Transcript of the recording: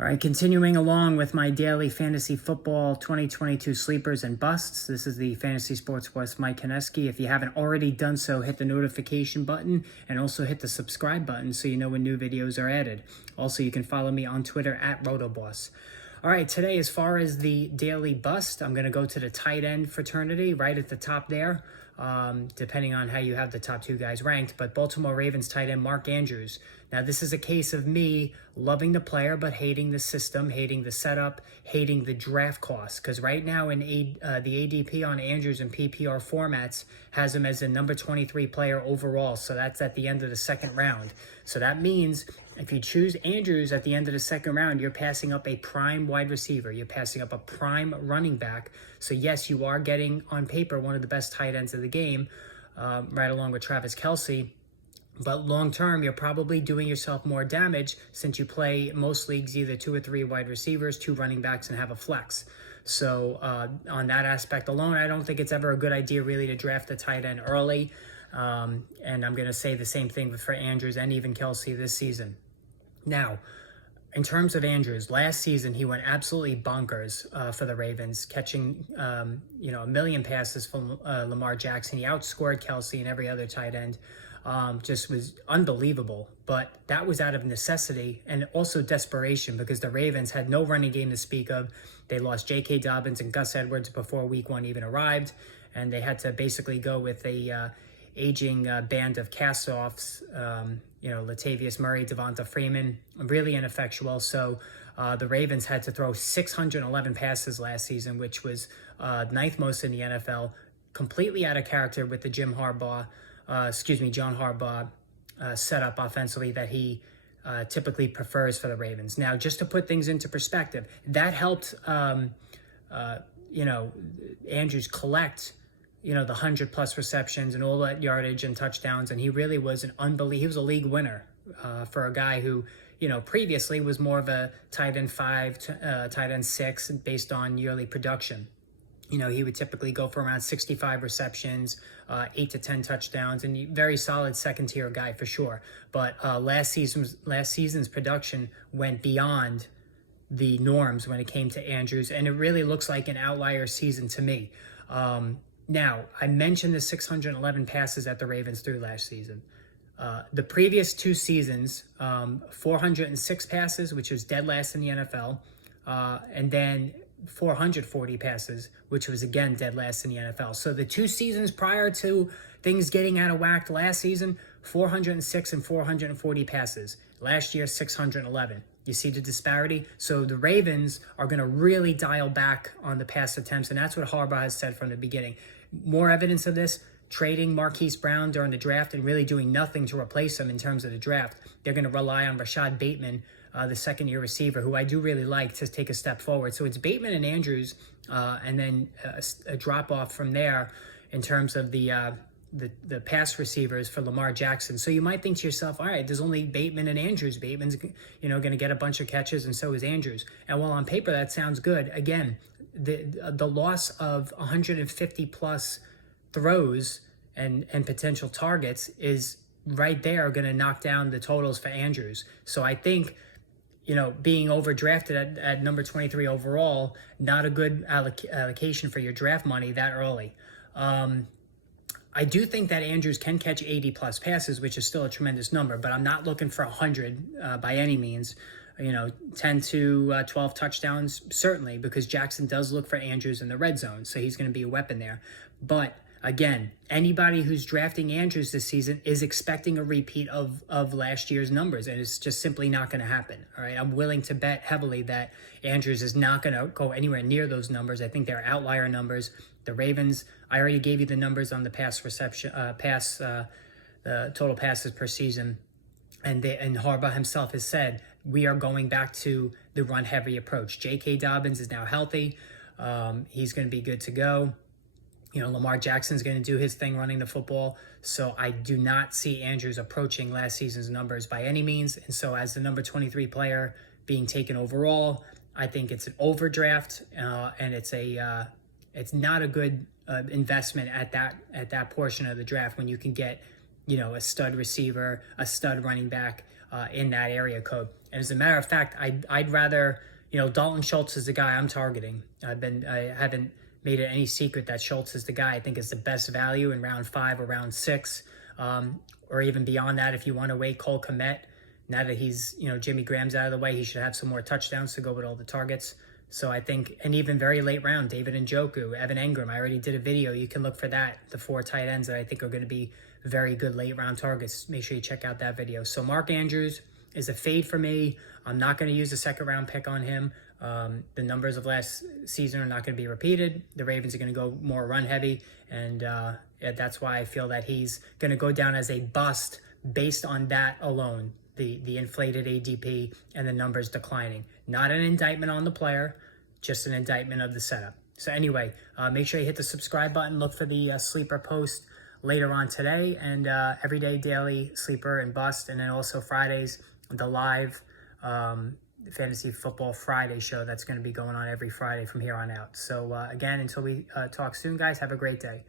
All right, continuing along with my daily fantasy football 2022 sleepers and busts. This is the Fantasy Sports Bust Mike Kineski. If you haven't already done so, hit the notification button and also hit the subscribe button so you know when new videos are added. Also, you can follow me on Twitter at RotoBoss. All right, today, as far as the daily bust, I'm going to go to the tight end fraternity right at the top there, depending on how you have the top two guys ranked. But Baltimore Ravens tight end Mark Andrews. Now, this is a case of me loving the player, but hating the system, hating the setup, hating the draft costs. Because right now in the ADP on Andrews and PPR formats has him as a number 23 player overall. So that's at the end of the second round. So that means if you choose Andrews at the end of the second round, you're passing up a prime wide receiver. You're passing up a prime running back. So yes, you are getting on paper one of the best tight ends of the game, right along with Travis Kelce. But long term, you're probably doing yourself more damage since you play most leagues either 2 or 3 wide receivers, 2 running backs, and have a flex. So on that aspect alone, I don't think it's ever a good idea really to draft a tight end early. And I'm going to say the same thing for Andrews and even Kelce this season. Now, in terms of Andrews, last season he went absolutely bonkers for the Ravens, catching a million passes from Lamar Jackson. He outscored Kelce and every other tight end. Just was unbelievable. But that was out of necessity and also desperation because the Ravens had no running game to speak of. They lost J.K. Dobbins and Gus Edwards before week 1 even arrived, and they had to basically go with a aging band of cast-offs, Latavius Murray, Devonta Freeman, really ineffectual. So the Ravens had to throw 611 passes last season, which was ninth most in the NFL, completely out of character with the John Harbaugh setup offensively that he typically prefers for the Ravens. Now, just to put things into perspective, that helped, Andrews collect, the 100+ receptions and all that yardage and touchdowns. And he really was he was a league winner for a guy who, previously was more of a tight end 5, tight end 6 based on yearly production. He would typically go for around 65 receptions, 8 to 10 touchdowns, and very solid second-tier guy for sure. But last season's production went beyond the norms when it came to Andrews, and it really looks like an outlier season to me. Now, I mentioned the 611 passes that the Ravens threw last season. The previous 2 seasons, 406 passes, which was dead last in the NFL, and then 440 passes, which was again dead last in the NFL. So the 2 seasons prior to things getting out of whack last season, 406 and 440 passes. Last year, 611. You see the disparity? So the Ravens are going to really dial back on the pass attempts, and that's what Harbaugh has said from the beginning. More evidence of this, trading Marquise Brown during the draft and really doing nothing to replace him in terms of the draft. They're going to rely on Rashad Bateman, the second-year receiver, who I do really like, to take a step forward. So it's Bateman and Andrews, and then a drop-off from there in terms of the pass receivers for Lamar Jackson. So you might think to yourself, all right, there's only Bateman and Andrews. Bateman's, going to get a bunch of catches, and so is Andrews. And while on paper that sounds good, again, the loss of 150+ throws and potential targets is right there going to knock down the totals for Andrews. So I think, being overdrafted at number 23 overall, not a good allocation for your draft money that early. I do think that Andrews can catch 80+ passes, which is still a tremendous number, but I'm not looking for 100 by any means. 10 to 12 touchdowns, certainly, because Jackson does look for Andrews in the red zone, so he's going to be a weapon there. But again, anybody who's drafting Andrews this season is expecting a repeat of last year's numbers, and it's just simply not going to happen. All right, I'm willing to bet heavily that Andrews is not going to go anywhere near those numbers. I think they're outlier numbers. The Ravens, I already gave you the numbers on the total passes per season, and Harbaugh himself has said we are going back to the run-heavy approach. J.K. Dobbins is now healthy. He's going to be good to go. Lamar Jackson's going to do his thing running the football. So I do not see Andrews approaching last season's numbers by any means. And so as the number 23 player being taken overall, I think it's an overdraft, and it's not a good investment at that portion of the draft when you can get, a stud receiver, a stud running back, in that area code. And as a matter of fact, I'd rather, Dalton Schultz is the guy I'm targeting. I haven't made it any secret that Schultz is the guy I think is the best value in round 5 or round 6, or even beyond that. If you want to wait, Cole Kmet, now that he's, Jimmy Graham's out of the way, he should have some more touchdowns to go with all the targets. So I think, and even very late round, David Njoku, Evan Engram, I already did a video. You can look for that, the 4 tight ends that I think are going to be very good late round targets. Make sure you check out that video. So Mark Andrews is a fade for me. I'm not going to use a second round pick on him. The numbers of last season are not going to be repeated. The Ravens are going to go more run heavy, and that's why I feel that he's going to go down as a bust based on that alone, the inflated ADP and the numbers declining. Not an indictment on the player, just an indictment of the setup. So anyway, make sure you hit the subscribe button. Look for the sleeper post later on today, and everyday daily sleeper and bust, and then also Fridays, the live Fantasy Football Friday show that's going to be going on every Friday from here on out. So again, until we talk soon, guys, have a great day.